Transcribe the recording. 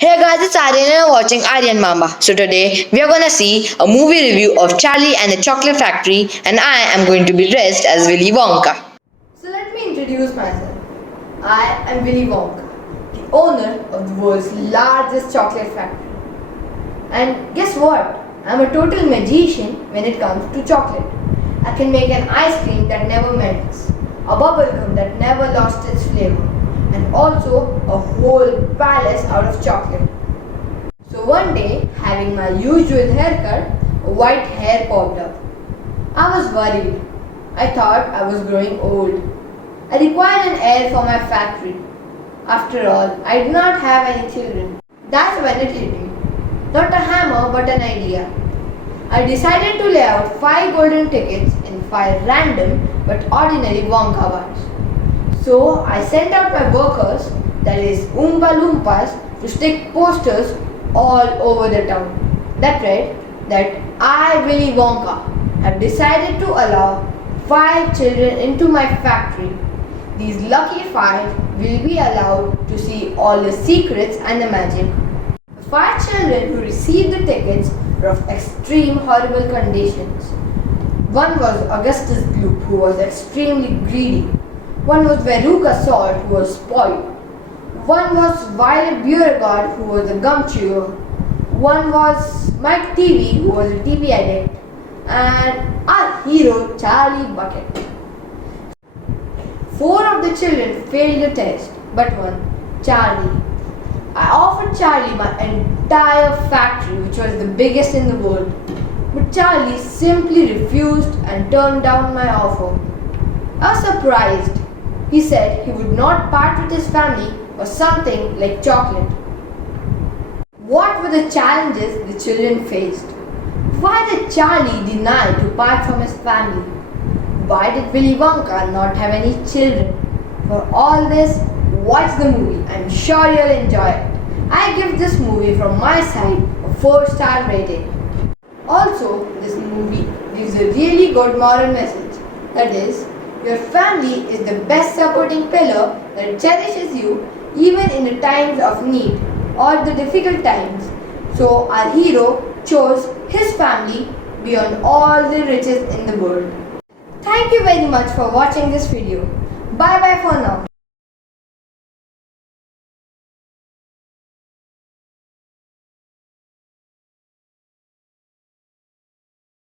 Hey guys, it's Aryan and I'm watching Aryan Mama. So today we are gonna see a movie review of Charlie and the Chocolate Factory, and I am going to be dressed as Willy Wonka. So let me introduce myself. I am Willy Wonka, the owner of the world's largest chocolate factory. And guess what? I'm a total magician when it comes to chocolate. I can make an ice cream that never melts, a bubble gum that never lost its flavor, and also a whole palace out of chocolate. So one day, having my usual haircut, white hair popped up. I was worried. I thought I was growing old. I required an heir for my factory. After all, I did not have any children. That's when it hit me. Not a hammer, but an idea. I decided to lay out 5 golden tickets in 5 random but ordinary Wonka bars. So I sent out my workers, that is Oompa Loompas, to stick posters all over the town that read that I, Willy Wonka, have decided to allow 5 children into my factory. These lucky 5 will be allowed to see all the secrets and the magic. The 5 children who received the tickets were of extreme horrible conditions. One was Augustus Gloop, who was extremely greedy. One was Veruca Salt, who was spoiled. One was Violet Beauregard, who was a gum chewer. One was Mike TV, who was a TV addict. And our hero, Charlie Bucket. 4 of the children failed the test, but one, Charlie. I offered Charlie my entire factory, which was the biggest in the world. But Charlie simply refused and turned down my offer. I was surprised. He said he would not part with his family for something like chocolate. What were the challenges the children faced? Why did Charlie deny to part from his family? Why did Willy Wonka not have any children? For all this, watch the movie. I'm sure you'll enjoy it. I give this movie from my side a 4-star rating. Also, this movie gives a really good moral message. That is, your family is the best supporting pillar that cherishes you even in the times of need or the difficult times. So our hero chose his family beyond all the riches in the world. Thank you very much for watching this video. Bye bye for now.